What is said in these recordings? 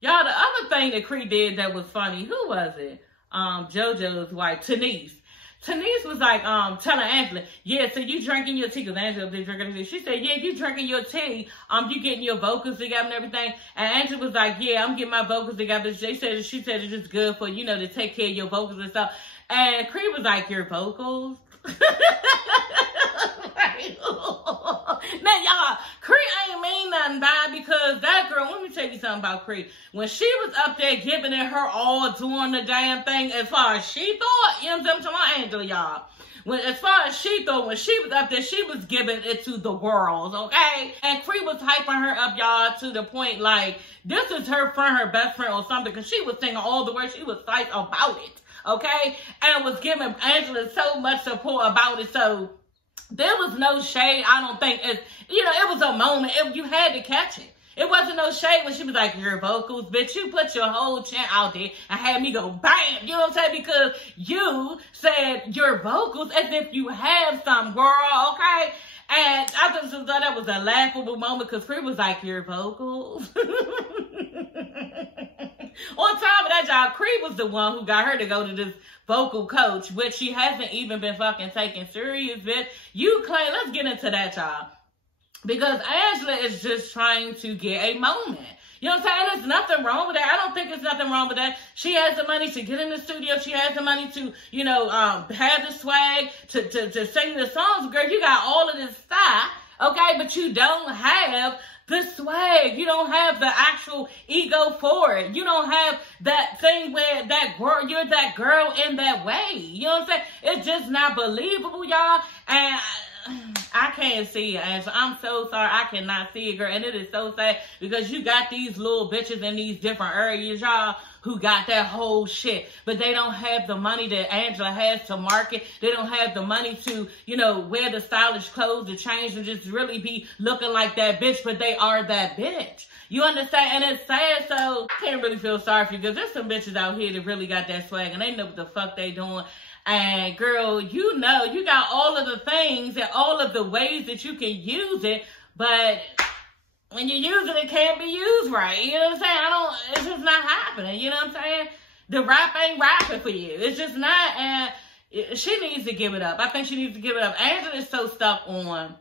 Y'all, the other thing that CREE did that was funny, who was it? JoJo's wife, Tanise. Tanise was like, telling Angela, yeah, so you drinking your tea, because Angela was drinking her tea. She said, yeah, you drinking your tea, you getting your vocals together and everything. And Angela was like, yeah, I'm getting my vocals together. She said it's just good for, to take care of your vocals and stuff. And CREE was like, your vocals? Now, y'all, CREE ain't mean nothing by, because that girl, let me tell you something about CREE. When she was up there giving it her all, doing the damn thing, as far as she thought, you know what I'm talking about, Angela, y'all. As far as she thought, when she was up there, she was giving it to the world, okay? And CREE was hyping her up, y'all, to the point, like, this is her friend, her best friend or something, because she was singing all the words. She was psyched about it, okay? And was giving Angela so much support about it, so there was no shade. I don't think it was a moment. You had to catch it. It wasn't no shade when she was like, your vocals, bitch, you put your whole chant out there and had me go bam. You know what I'm saying? Because you said your vocals as if you have some, girl, okay? And I just thought that was a laughable moment, because CREE was like, your vocals? On top of that, y'all, CREE was the one who got her to go to this vocal coach, which she hasn't even been fucking taking serious, bitch. You claim, let's get into that, y'all. Because Angela is just trying to get a moment. You know what I'm saying? There's nothing wrong with that. I don't think there's nothing wrong with that. She has the money to get in the studio. She has the money to, have the swag, to sing the songs. Girl, you got all of this stuff, okay? But you don't have the swag. You don't have the actual ego for it. You don't have that thing where you're that girl in that way. You know what I'm saying? It's just not believable, y'all. And I can't see it, Angela. I'm so sorry. I cannot see it, girl. And it is so sad, because you got these little bitches in these different areas, y'all, who got that whole shit. But they don't have the money that Angela has to market. They don't have the money to, wear the stylish clothes to change and just really be looking like that bitch. But they are that bitch. You understand? And it's sad, so I can't really feel sorry for you, because there's some bitches out here that really got that swag and they know what the fuck they doing. And girl, you got all of the things and all of the ways that you can use it, but when you use it, it can't be used right. You know what I'm saying? It's just not happening. You know what I'm saying? The rap ain't rapping for you. It's just not, and she needs to give it up. I think she needs to give it up. Angela is so stuck on,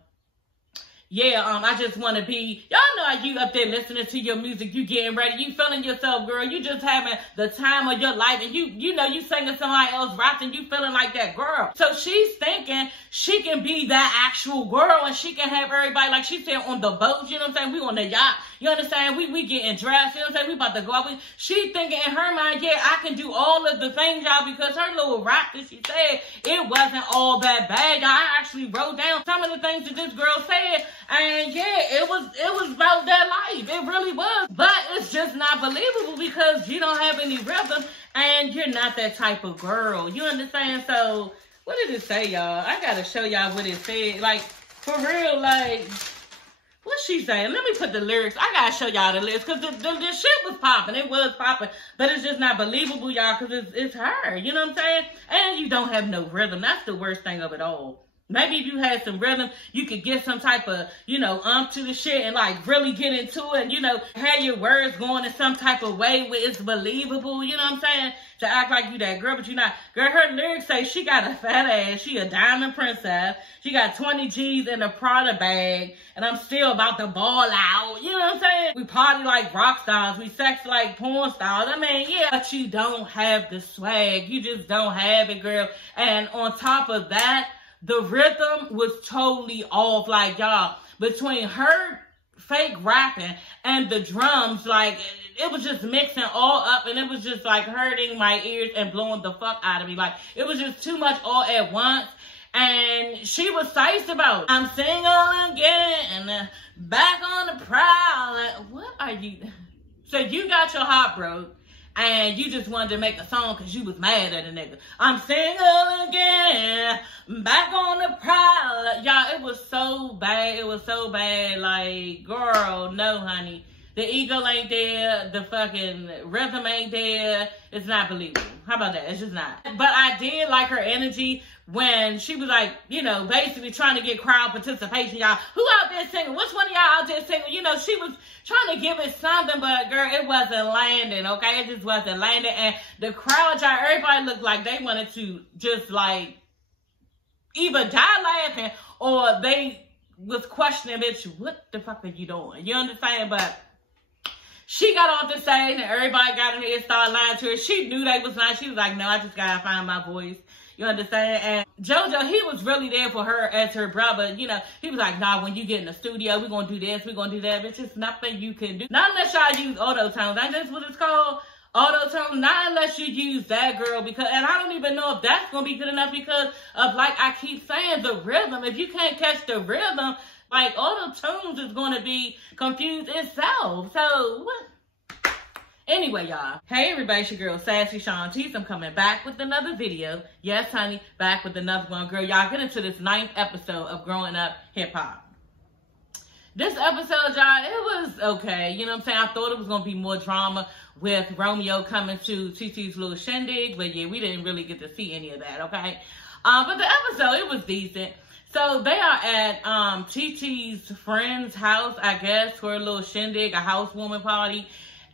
I just want to be, y'all know how you up there listening to your music, you getting ready, you feeling yourself, girl, you just having the time of your life, and you singing somebody else raps, and you feeling like that girl. So she's thinking she can be that actual girl, and she can have everybody, like she said, on the boat, you know what I'm saying, we on the yacht, you understand, we getting dressed, you know what I'm saying, we about to go out, she thinking in her mind, yeah, I can do all of the things, y'all, because her little rap that she said, it wasn't all that bad, y'all. I actually wrote down some of the things that this girl said, and yeah, it was about that life. It really was. But it's just not believable, because you don't have any rhythm and you're not that type of girl. You understand? So what did it say, y'all? I gotta show y'all what it said. Like, for real, like, what's she saying? Let me put the lyrics. I gotta show y'all the lyrics, because the shit was popping. It was popping. But it's just not believable, y'all, because it's her. You know what I'm saying? And you don't have no rhythm. That's the worst thing of it all. Maybe if you had some rhythm, you could get some type of, to the shit and like really get into it and, have your words going in some type of way where it's believable, you know what I'm saying? To act like you that girl, but you're not. Girl, her lyrics say she got a fat ass, she a diamond princess, she got 20 G's in a Prada bag, and I'm still about to ball out, you know what I'm saying? We party like rock stars, we sex like porn stars, I mean, yeah. But you don't have the swag, you just don't have it, girl. And on top of that, the rhythm was totally off, like, y'all, between her fake rapping and the drums, like, it was just mixing all up, and it was just, like, hurting my ears and blowing the fuck out of me. Like, it was just too much all at once, and she was psyched about it. I'm single again, back on the prowl. Like, what are you? So you got your heart broke, and you just wanted to make a song because you was mad at a nigga. I'm single again, back on the prowl. Y'all, it was so bad. It was so bad. Like, girl, no, honey. The ego ain't there. The fucking rhythm ain't there. It's not believable. How about that? It's just not. But I did like her energy when she was like, you know, basically trying to get crowd participation, y'all. Who out there singing? Which one of y'all out there singing? You know, she was trying to give it something, but girl, it wasn't landing, okay? It just wasn't landing. And the crowd, y'all, everybody looked like they wanted to just like either die laughing or they was questioning, bitch, what the fuck are you doing? You understand? But she got off the stage and everybody got in there and started lying to her. She knew they was lying. She was like, no, I just gotta find my voice. You understand? And JoJo, he was really there for her as her brother. You know, he was like, nah, when you get in the studio, we're going to do this, we're going to do that. It's just nothing you can do. Not unless y'all use auto-tones. Ain't this what it's called? Auto-tone. Not unless you use that, girl. Because, and I don't even know if that's going to be good enough because of, like I keep saying, the rhythm. If you can't catch the rhythm, like auto-tones is going to be confused itself. So, what? Anyway, y'all. Hey, everybody. It's your girl, Sassy Shantice. I'm coming back with another video. Yes, honey. Back with another one. Girl, y'all get into this 9th episode of Growing Up Hip-Hop. This episode, y'all, it was okay. You know what I'm saying? I thought it was going to be more drama with Romeo coming to TT's little shindig. But, yeah, we didn't really get to see any of that, okay? But the episode, it was decent. So, they are at TT's friend's house, I guess, for a little shindig, a housewarming party.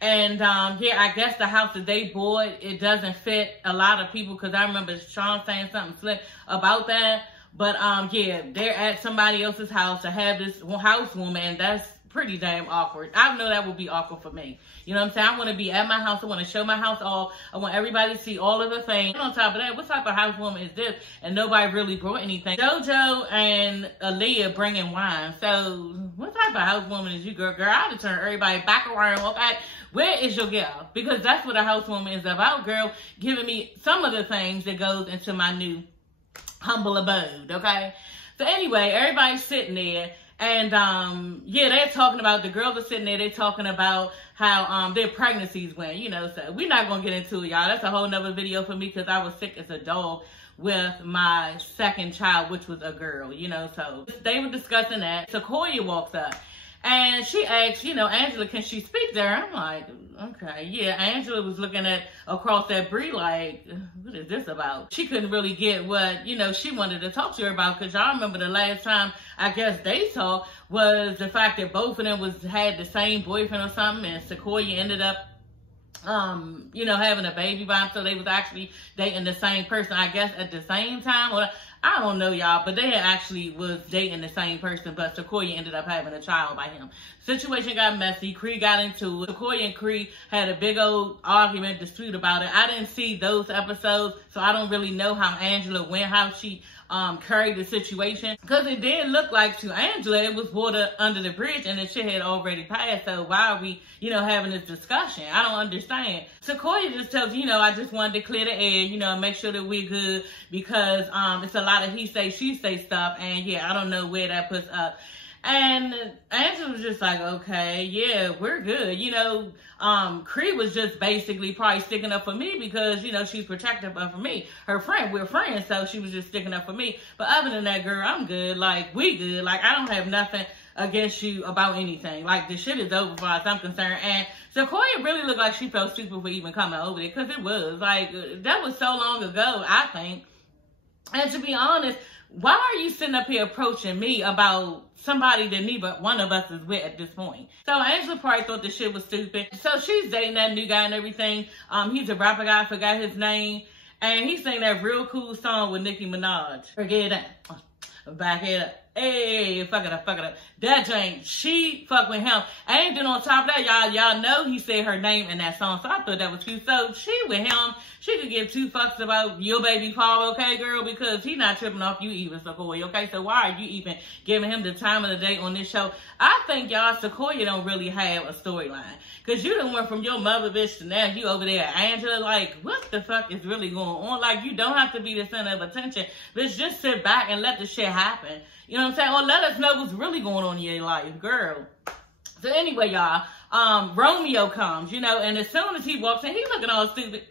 And, yeah, I guess the house that they bought, it doesn't fit a lot of people because I remember Sean saying something slick about that. But, yeah, they're at somebody else's house to have this housewoman, and that's pretty damn awkward. I know that would be awkward for me. You know what I'm saying? I want to be at my house. I want to show my house off. I want everybody to see all of the things. And on top of that, what type of housewoman is this? And nobody really brought anything. JoJo and Aaliyah bringing wine. So, what type of housewoman is you, girl? Girl, I had to turn everybody back around, okay? Where is your girl? Because that's what a housewoman is about, girl. Giving me some of the things that goes into my new humble abode, okay? So anyway, everybody's sitting there. And, yeah, they're talking about, the girls are sitting there, they're talking about how, their pregnancies went, you know, so we're not going to get into it, y'all. That's a whole nother video for me because I was sick as a dog with my second child, which was a girl, you know, so they were discussing that. Sequoia walks up. And she asked, you know, Angela, can she speak there? I'm like, okay, yeah. Angela was looking at across that Bree like, what is this about? She couldn't really get what, you know, she wanted to talk to her about because y'all remember the last time I guess they talked was the fact that both of them had the same boyfriend or something, and Sequoia ended up you know, having a baby by him, so they was actually dating the same person, I guess, at the same time, or I don't know, y'all, but they had actually was dating the same person, but Sequoia ended up having a child by him. Situation got messy. CREE got into it. Sequoia and CREE had a big old argument, dispute about it. I didn't see those episodes, so I don't really know how Angela went, how she carried the situation. Because it did look like to Angela, it was water under the bridge and the shit had already passed. So why are we, you know, having this discussion? I don't understand. Sequoia just tells you know, I just wanted to clear the air, you know, make sure that we're good because it's a lot of he say, she say stuff. And yeah, I don't know where that puts up. And Angela was just like, okay, yeah, we're good. You know, CREE was just basically probably sticking up for me because, you know, she's protective of me. Her friend, we're friends, so she was just sticking up for me. But other than that, girl, I'm good. Like, we good. Like, I don't have nothing against you about anything. Like, the shit is over as far as I'm concerned. And Sequoia really looked like she felt stupid for even coming over there because it was. Like, that was so long ago, I think. And to be honest, why are you sitting up here approaching me about somebody that neither one of us is with at this point? So Angela probably thought this shit was stupid. So she's dating that new guy and everything. He's a rapper guy, I forgot his name. And he sang that real cool song with Nicki Minaj. Forget that. Back it up. Hey, fuck it up. That Jane, she fuck with him. And then on top of that, y'all know he said her name in that song. So I thought that was cute. So she with him, she could give two fucks about your baby father, okay, girl? Because he's not tripping off you even, Sequoia, okay? So why are you even giving him the time of the day on this show? I think y'all, Sequoia don't really have a storyline. Because you done went from your mother bitch to now you over there, Angela. Like, what the fuck is really going on? Like, you don't have to be the center of attention. Bitch, just sit back and let the shit happen. You know what I'm saying? Or let us know what's really going on in your life, girl. So anyway, y'all, Romeo comes, you know, and as soon as he walks in, he's looking all stupid.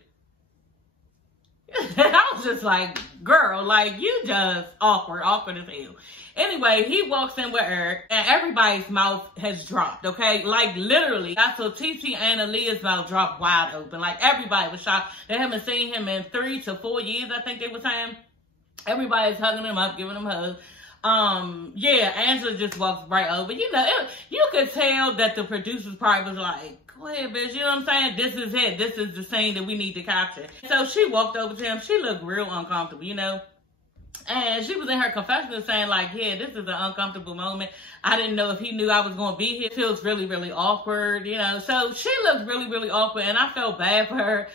I was just like, girl, like, you just awkward as hell. Anyway, he walks in with her, and everybody's mouth has dropped, okay? Like, literally. I saw TT and Aaliyah's mouth drop wide open. Like, everybody was shocked. They haven't seen him in 3 to 4 years, I think they were saying. Everybody's hugging him up, giving him hugs. Yeah, Angela just walks right over. You know, you could tell that the producers probably was like, go ahead, bitch. You know what I'm saying? This is it. This is the scene that we need to capture. So she walked over to him. She looked real uncomfortable, you know. And she was in her confessional saying, like, yeah, this is an uncomfortable moment. I didn't know if he knew I was going to be here. It feels really, really awkward, you know. So she looked really, really awkward, and I felt bad for her.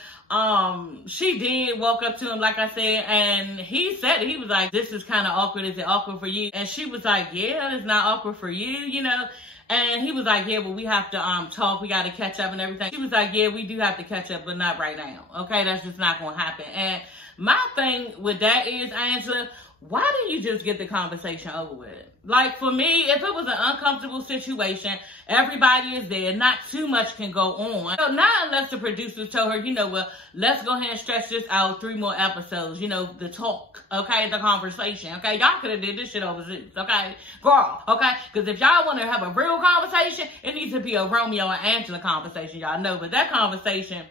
She did walk up to him, like I said, and he said it. He was like, this is kind of awkward. Is it awkward for you? And she was like, yeah, it's not awkward for you, you know. And he was like, yeah, well, we have to talk. We got to catch up and everything. She was like, yeah, we do have to catch up, but not right now. Okay, that's just not going to happen. And my thing with that is, Angela, why didn't you just get the conversation over with? Like, for me, if it was an uncomfortable situation, everybody is there, not too much can go on. So not unless the producers told her, you know, well, let's go ahead and stretch this out 3 more episodes, you know, the talk, okay, the conversation, okay? Y'all could have did this shit over Zeus, okay? Girl, okay? Because if y'all want to have a real conversation, it needs to be a Romeo and Angela conversation, y'all know. But that conversation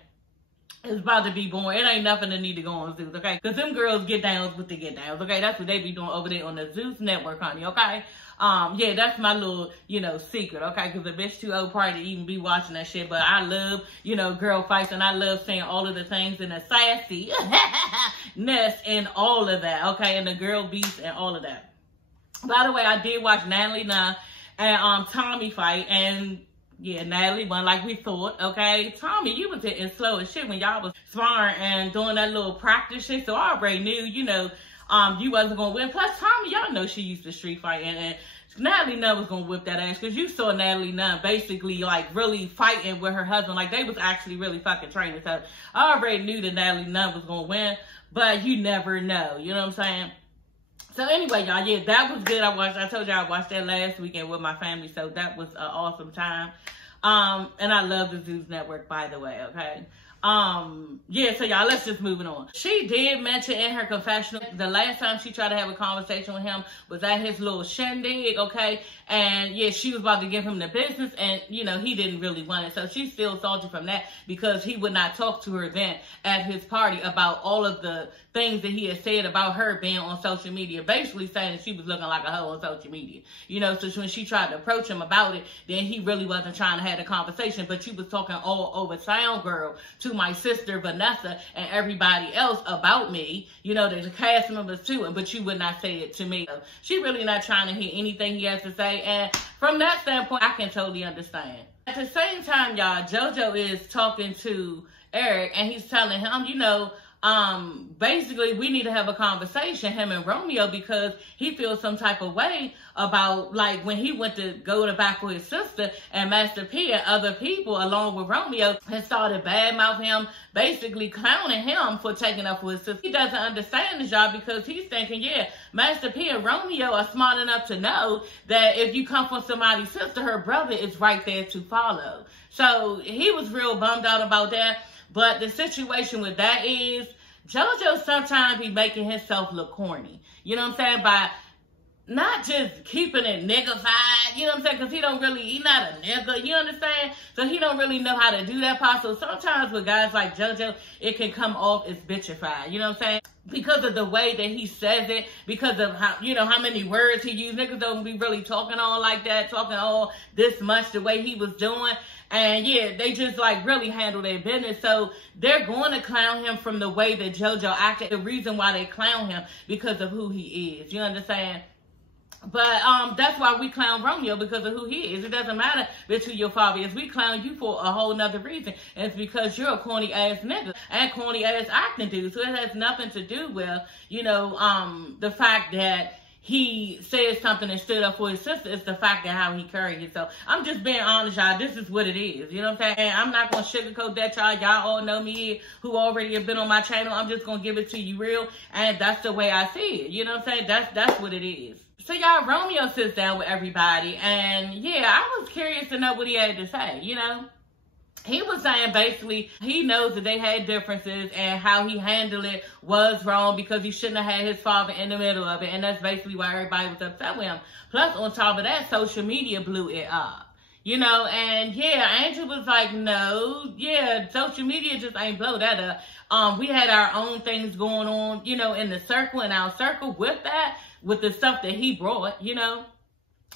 is about to be born. It ain't nothing that need to go on Zeus, okay? Because them girls get downs with the get downs, okay? That's what they be doing over there on the Zeus network, honey, okay? Yeah, that's my little, you know, secret, okay? Because the bitch too old party to even be watching that shit. But I love, you know, girl fights, and I love saying all of the things and the sassiness and all of that, okay? And the girl beats and all of that. By the way, I did watch Natalie Nunn and Tommy fight, and yeah, Natalie won like we thought, okay? Tommy, you was hitting slow as shit when y'all was sparring and doing that little practice shit. So I already knew, you know, you wasn't going to win. Plus, Tommy, y'all know she used to street fight. And Natalie Nunn was going to whip that ass. Because you saw Natalie Nunn basically, like, really fighting with her husband. Like, they was actually really fucking training. So I already knew that Natalie Nunn was going to win. But you never know. You know what I'm saying? So anyway, y'all, yeah, that was good. I told y'all I watched that last weekend with my family, so that was an awesome time. And I love the Zeus Network, by the way, okay? Yeah, so y'all, let's just move it on. She did mention in her confessional, the last time she tried to have a conversation with him was at his little shindig, okay? And yeah, she was about to give him the business, and you know, he didn't really want it. So she's still salty from that because he would not talk to her then at his party about all of the things that he had said about her being on social media, basically saying that she was looking like a hoe on social media. You know, so when she tried to approach him about it, then he really wasn't trying to have a conversation, but she was talking all over Sound Girl to my sister Vanessa and everybody else about me, you know, the cast members too, but you would not say it to me. So she really not trying to hear anything he has to say, and from that standpoint, I can totally understand. At the same time, y'all, JoJo is talking to Eric, and he's telling him, you know, basically we need to have a conversation, him and Romeo, because he feels some type of way about, like, when he went to go to back for his sister, and Master P and other people along with Romeo had started badmouthing him, basically clowning him for taking up for his sister. He doesn't understand the job because he's thinking, yeah, Master P and Romeo are smart enough to know that if you come from somebody's sister, her brother is right there to follow. So he was real bummed out about that. But the situation with that is, JoJo sometimes be making himself look corny. You know what I'm saying? By not just keeping it niggified, you know what I'm saying? Because he not a nigga, you understand? So he don't really know how to do that part. So sometimes with guys like JoJo, it can come off as bitchified, you know what I'm saying? Because of the way that he says it, because of how, you know, how many words he used. Niggas don't be really talking all like that, talking all this much the way he was doing. And yeah, they just like really handle their business. So they're going to clown him from the way that JoJo acted. The reason why they clown him because of who he is. You understand? But that's why we clown Romeo, because of who he is. It doesn't matter bitch who your father is. We clown you for a whole nother reason. And it's because you're a corny ass nigga and corny ass acting dude. So it has nothing to do with, you know, the fact that he said something and stood up for his sister. It's the fact that how he carried himself. I'm just being honest, y'all. This is what it is. You know what I'm saying? And I'm not going to sugarcoat that, y'all. Y'all all know me here who already have been on my channel. I'm just going to give it to you real. And that's the way I see it. You know what I'm saying? That's what it is. So, y'all, Romeo sits down with everybody. And, yeah, I was curious to know what he had to say, you know? He was saying basically he knows that they had differences and how he handled it was wrong because he shouldn't have had his father in the middle of it. And that's basically why everybody was upset with him. Plus, on top of that, social media blew it up. You know, and yeah, Angel was like, no, yeah, social media just ain't blow that up. We had our own things going on, you know, in the circle, in our circle with that, with the stuff that he brought, you know.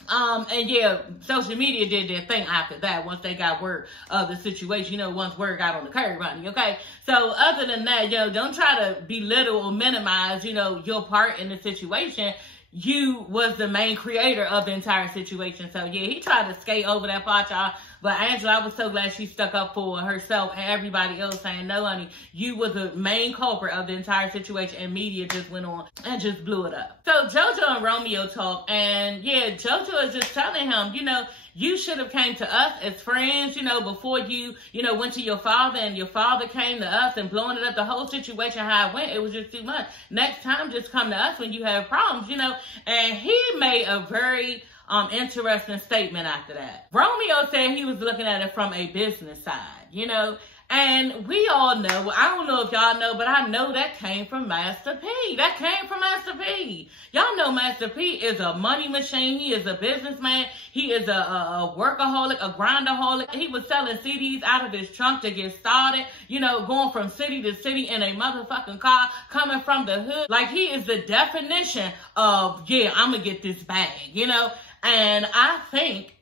And yeah, social media did their thing after that, once they got word of the situation, you know, once word got on the curb, honey, okay? So other than that, yo, don't try to belittle or minimize, you know, your part in the situation. You was the main creator of the entire situation. So yeah, he tried to skate over that part, y'all. But Angela, I was so glad she stuck up for herself and everybody else, saying, no, honey, you were the main culprit of the entire situation, and media just went on and just blew it up. So JoJo and Romeo talk, and yeah, JoJo is just telling him, you know, you should have came to us as friends, you know, before you know, went to your father, and your father came to us and blowing it up. The whole situation, how it went, it was just too much. Next time, just come to us when you have problems, you know. And he made a very interesting statement after that. Romeo said he was looking at it from a business side, you know. And we all know, I don't know if y'all know, but I know that came from Master P. That came from Master P. Y'all know Master P is a money machine. He is a businessman. He is a workaholic, a grindaholic. He was selling CDs out of his trunk to get started, you know, going from city to city in a motherfucking car, coming from the hood. Like, he is the definition of, yeah, I'm gonna get this bag, you know. And I think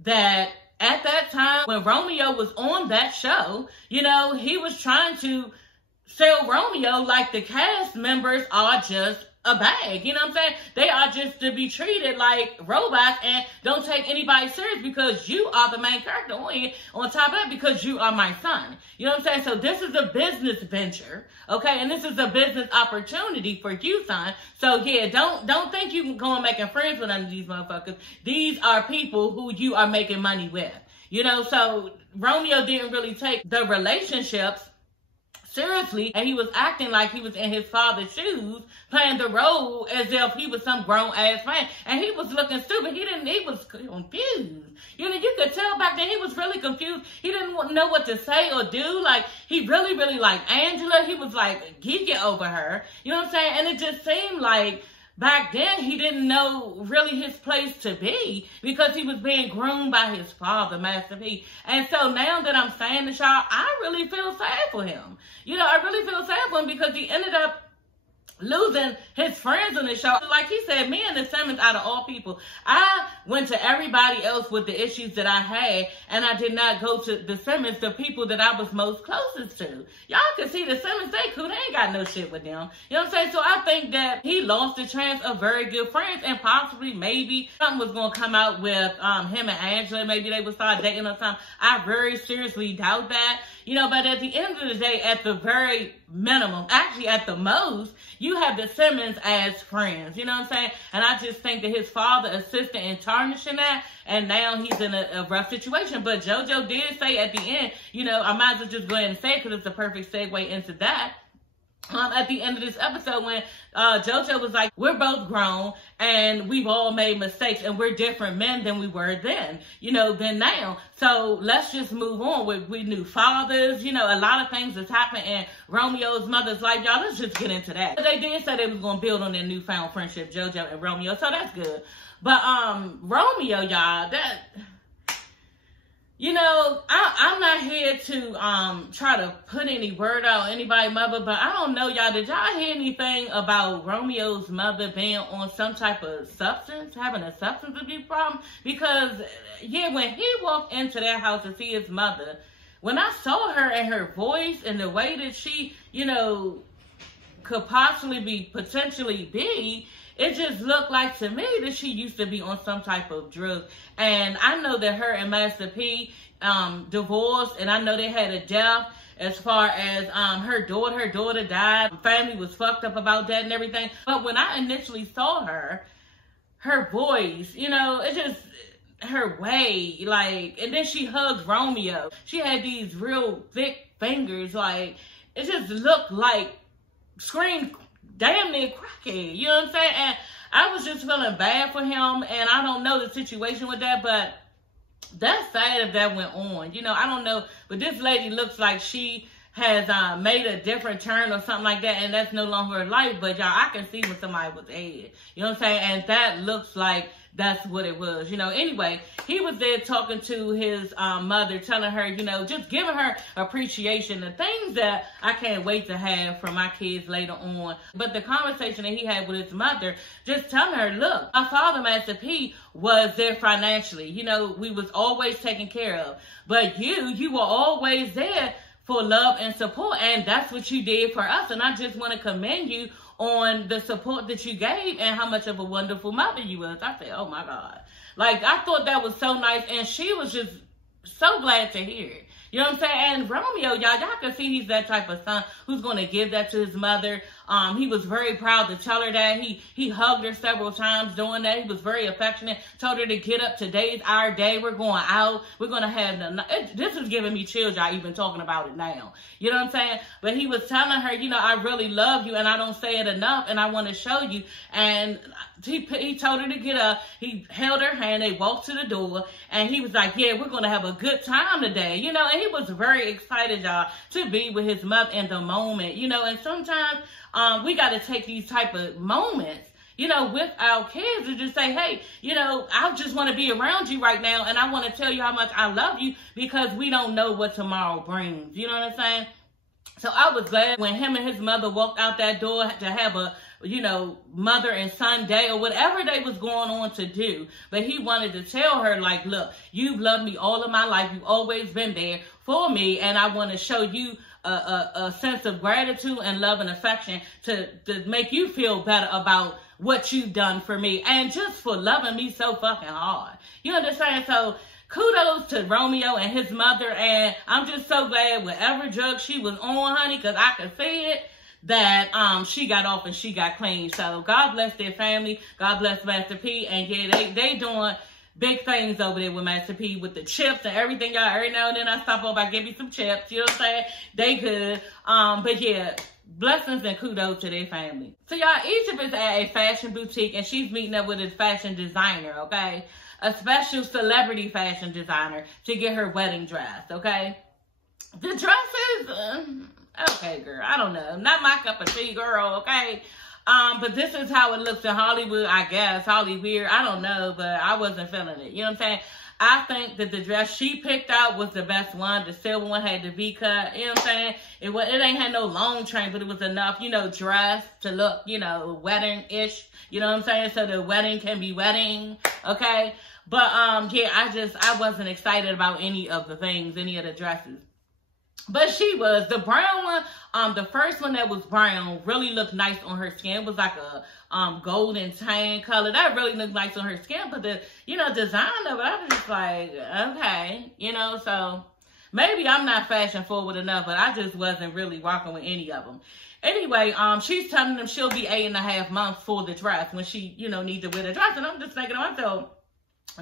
that at that time, when Romeo was on that show, you know, he was trying to sell Romeo like the cast members are just a bag. You know what I'm saying? They are just to be treated like robots and don't take anybody serious because you are the main character on here. On top of that, because you are my son. You know what I'm saying? So this is a business venture, okay? And this is a business opportunity for you, son. So yeah, don't think you can go and making friends with none of these motherfuckers. These are people who you are making money with. You know, so Romeo didn't really take the relationships seriously, and he was acting like he was in his father's shoes, playing the role as if he was some grown-ass man, and he was looking stupid. He was confused. You know, you could tell back then he was really confused. He didn't know what to say or do. Like, he really, really liked Angela. He was like geeking over her. You know what I'm saying? And it just seemed like back then, he didn't know really his place to be because he was being groomed by his father, Master P. And so now that I'm saying this, y'all, I really feel sad for him. You know, I really feel sad for him because he ended up losing his friends on the show. Like he said, me and the Simmons, out of all people, I went to everybody else with the issues that I had, and I did not go to the Simmons, the people that I was most closest to. Y'all can see the Simmons, they cool. They ain't got no shit with them. You know what I'm saying? So I think that he lost the chance of very good friends, and possibly maybe something was going to come out with him and Angela. Maybe they would start dating or something. I very seriously doubt that. You know, but at the end of the day, at the very minimum, actually at the most, you have the Simmons as friends. You know what I'm saying? And I just think that his father assisted in tarnishing that, and now he's in a rough situation. But JoJo did say at the end, you know, I might as well just go ahead and say it because it's the perfect segue into that. At the end of this episode, when JoJo was like, we're both grown and we've all made mistakes and we're different men than we were then, you know, than now. So let's just move on with new fathers. You know, a lot of things that's happened in Romeo's mother's life. Y'all, let's just get into that. But they did say they was going to build on their newfound friendship, JoJo and Romeo. So that's good. But Romeo, y'all, you know, I'm not here to try to put any word out on anybody's mother, but I don't know, y'all. Did y'all hear anything about Romeo's mother being on some type of substance, having a substance abuse problem? Because, yeah, when he walked into that house to see his mother, when I saw her and her voice and the way that she, you know, could potentially be, it just looked like to me that she used to be on some type of drug. And I know that her and Master P divorced, and I know they had a death as far as her daughter died. Family was fucked up about that and everything. But when I initially saw her voice, you know, it just, her way, like, and then she hugs Romeo. She had these real thick fingers, like, it just looked like, screamed damn near crackhead, you know what I'm saying? And I was just feeling bad for him, and I don't know the situation with that, but that's sad if that went on. You know, I don't know, but this lady looks like she has made a different turn or something like that, and that's no longer her life. But y'all, I can see when somebody was dead. You know what I'm saying? And that looks like that's what it was. You know, anyway, he was there talking to his mother, telling her, you know, just giving her appreciation, the things that I can't wait to have from my kids later on. But the conversation that he had with his mother, just telling her, look, my father, Master P, was there financially. You know, we was always taken care of. But you were always there for love and support, and that's what you did for us. And I just want to commend you on the support that you gave and how much of a wonderful mother you was. I said, oh my God. Like, I thought that was so nice, and she was just so glad to hear it. You know what I'm saying? And Romeo, y'all can see he's that type of son who's going to give that to his mother. He was very proud to tell her that. He hugged her several times doing that. He was very affectionate. Told her to get up. Today's our day. We're going out. We're going to have this is giving me chills, y'all, even talking about it now. You know what I'm saying? But he was telling her, you know, I really love you, and I don't say it enough, and I want to show you. And he told her to get up. He held her hand. They walked to the door, and he was like, yeah, we're going to have a good time today. You know, and he was very excited, y'all, to be with his mother in the moment. You know, and sometimes we got to take these type of moments, you know, with our kids and just say, hey, you know, I just want to be around you right now, and I want to tell you how much I love you, because we don't know what tomorrow brings. You know what I'm saying? So I was glad when him and his mother walked out that door to have a, you know, mother and son day or whatever they was going on to do. But he wanted to tell her, like, look, you've loved me all of my life. You've always been there for me, and I want to show you a sense of gratitude and love and affection to make you feel better about what you've done for me and just for loving me so fucking hard. You understand? So kudos to Romeo and his mother, and I'm just so glad whatever drug she was on, honey, because I could see it, that she got off and she got clean. So God bless their family. God bless Master P. And yeah, they doing big things over there with Master P with the chips and everything, y'all. Every now and then I stop over, I give you some chips. You know what I'm saying? They good. But yeah, blessings and kudos to their family. So y'all, Egypt is at a fashion boutique, and she's meeting up with a fashion designer, okay? A special celebrity fashion designer to get her wedding dress, okay? The dresses, okay, girl, I don't know. Not my cup of tea, girl, okay? But this is how it looks in Hollywood, I guess. Hollywood, I don't know, but I wasn't feeling it. You know what I'm saying? I think that the dress she picked out was the best one. The silver one had the V-cut. You know what I'm saying? It ain't had no long train, but it was enough, you know, dress to look, you know, wedding-ish. You know what I'm saying? So the wedding can be wedding, okay? But, yeah, I wasn't excited about any of the things, any of the dresses. But she was. The brown one, the first one that was brown really looked nice on her skin. It was like a golden tan color. That really looked nice on her skin. But the, you know, design of it, I was just like, okay. You know, so maybe I'm not fashion forward enough, but I just wasn't really rocking with any of them. Anyway, she's telling them she'll be 8.5 months for the dress when she, you know, needs to wear the dress. And I'm just thinking to myself,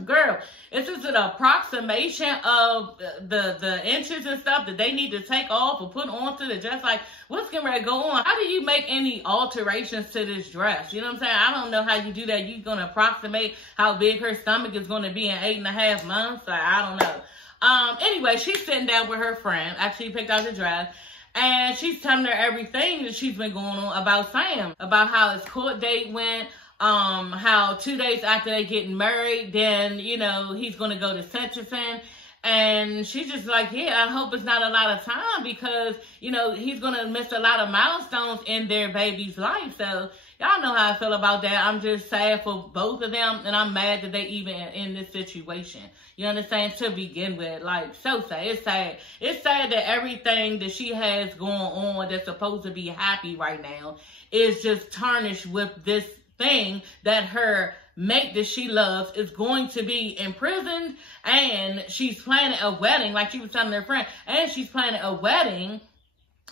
girl, is this an approximation of the inches and stuff that they need to take off or put onto the dress? Like, what's getting ready to go on? How do you make any alterations to this dress? You know what I'm saying? I don't know how you do that. You're going to approximate how big her stomach is going to be in 8.5 months? Like, I don't know. Anyway, she's sitting down with her friend after she picked out the dress. And she's telling her everything that she's been going on about Sam. About how his court date went. How 2 days after they getting married, then, you know, he's going to go to sentencing. And she's just like, yeah, I hope it's not a lot of time because, you know, he's going to miss a lot of milestones in their baby's life. So y'all know how I feel about that. I'm just sad for both of them. And I'm mad that they even in this situation. You understand? To begin with, like, so sad. It's sad. It's sad that everything that she has going on that's supposed to be happy right now is just tarnished with this thing that her mate that she loves is going to be imprisoned, and she's planning a wedding, like she was telling her friend, and she's planning a wedding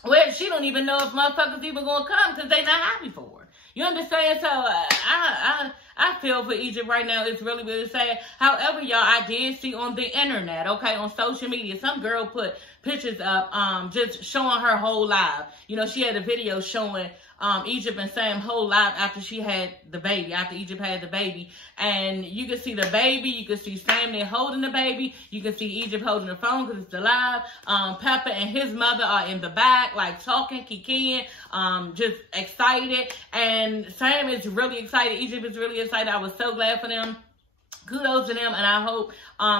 where she don't even know if motherfuckers even gonna come because they not happy for her. You understand? So I feel for Egypt right now. It's really, really sad. However, y'all, I did see on the internet, okay, on social media, some girl put pictures up just showing her whole life. You know, she had a video showing Egypt and Sam whole life after she had the baby, after Egypt had the baby. And you can see the baby, you can see Sam there holding the baby, you can see Egypt holding the phone because it's alive. Pepper and his mother are in the back, like talking, kikiing, just excited. And Sam is really excited, Egypt is really excited. I was so glad for them. kudos to them, and I hope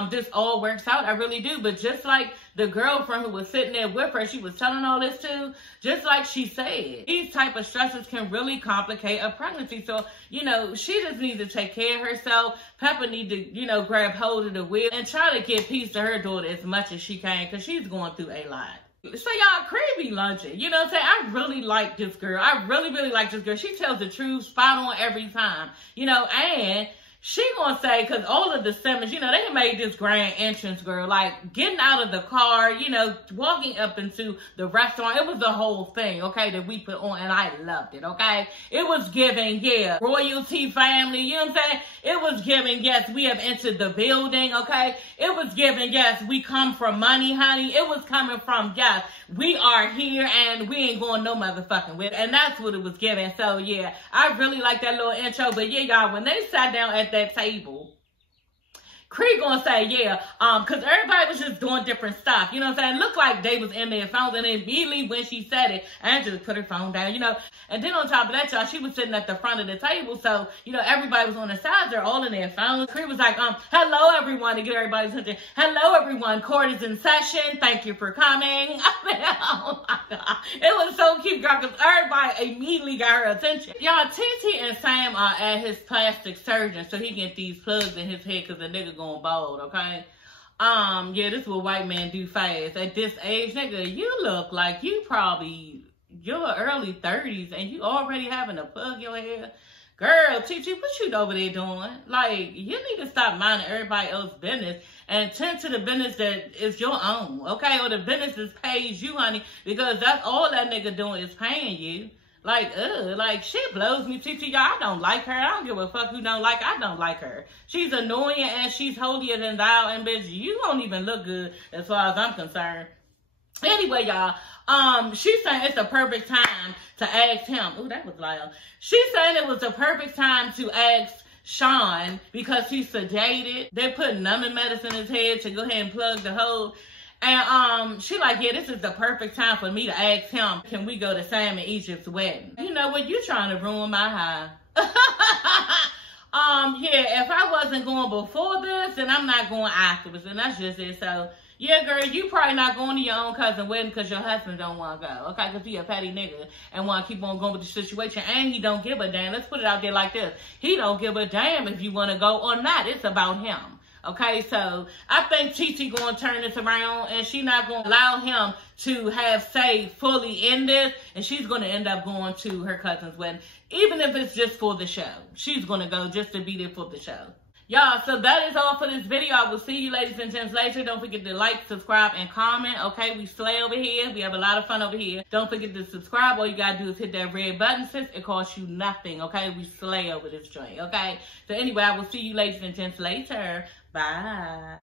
this all works out. I really do. But just like the girlfriend who was sitting there with her, she was telling all this too, just like she said, these type of stresses can really complicate a pregnancy. So, you know, she just needs to take care of herself. Pepper need to, you know, grab hold of the wheel and try to give peace to her daughter as much as she can, because she's going through a lot. So y'all, CREE be lunching. You know what I'm saying? I really like this girl. I really, really like this girl. She tells the truth, spot on every time. You know, and she gonna say, because all of the Simmons, you know, they made this grand entrance, girl. Like, getting out of the car, you know, walking up into the restaurant. It was the whole thing, okay, that we put on, and I loved it, okay? It was giving, yeah, royalty family, you know what I'm saying? It was giving, yes, we have entered the building, okay? It was giving, yes, we come from money, honey. It was coming from, yes, we are here, and we ain't going no motherfucking with. And that's what it was giving. So, yeah, I really like that little intro. But, yeah, y'all, when they sat down at that table, CREE gonna say, yeah, because everybody was just doing different stuff, you know what I'm saying? It looked like they was in their phones, and immediately when she said it, Angela put her phone down, you know. And then on top of that, y'all, she was sitting at the front of the table, so, you know, everybody was on the sides, they're all in their phones. CREE was like, hello, everyone, to get everybody's attention. Hello, everyone, court is in session, thank you for coming. I mean, oh my God. It was so cute, girl, because everybody immediately got her attention. Y'all, TT and Sam are at his plastic surgeon, so he get these plugs in his head, because the nigga going bald, okay? Yeah, this is what white men do fast. At this age, nigga, you look like you probably your early 30s and you already having to plug your hair. Girl, TT, what you over there doing? Like, you need to stop minding everybody else's business and tend to the business that is your own, okay? Or the business that pays you, honey, because that's all that nigga doing is paying you. Like, like, shit blows me, TT. Y'all, I don't like her. I don't give a fuck who don't like her. I don't like her. She's annoying and she's holier than thou, and bitch, you don't even look good as far as I'm concerned. Anyway, y'all, she's saying it's the perfect time to ask him. Ooh, that was loud. She's saying it was the perfect time to ask Sean because he's sedated. They're putting numbing medicine in his head to go ahead and plug the hole. And she like, yeah, this is the perfect time for me to ask him, can we go to Sam and Egypt's wedding? You know what? You trying to ruin my high. Yeah, if I wasn't going before this, then I'm not going afterwards. And that's just it. So, yeah, girl, you probably not going to your own cousin wedding because your husband don't want to go. Okay, because he a petty nigga and want to keep on going with the situation. And he don't give a damn. Let's put it out there like this. He don't give a damn if you want to go or not. It's about him. Okay, so I think TT going to turn this around and she not going to allow him to have say fully in this, and she's going to end up going to her cousin's wedding, even if it's just for the show. She's going to go just to be there for the show. Y'all, so that is all for this video. I will see you ladies and gents later. Don't forget to like, subscribe, and comment. Okay, we slay over here. We have a lot of fun over here. Don't forget to subscribe. All you got to do is hit that red button, sis. It costs you nothing, okay? We slay over this joint, okay? So anyway, I will see you ladies and gents later. Bye.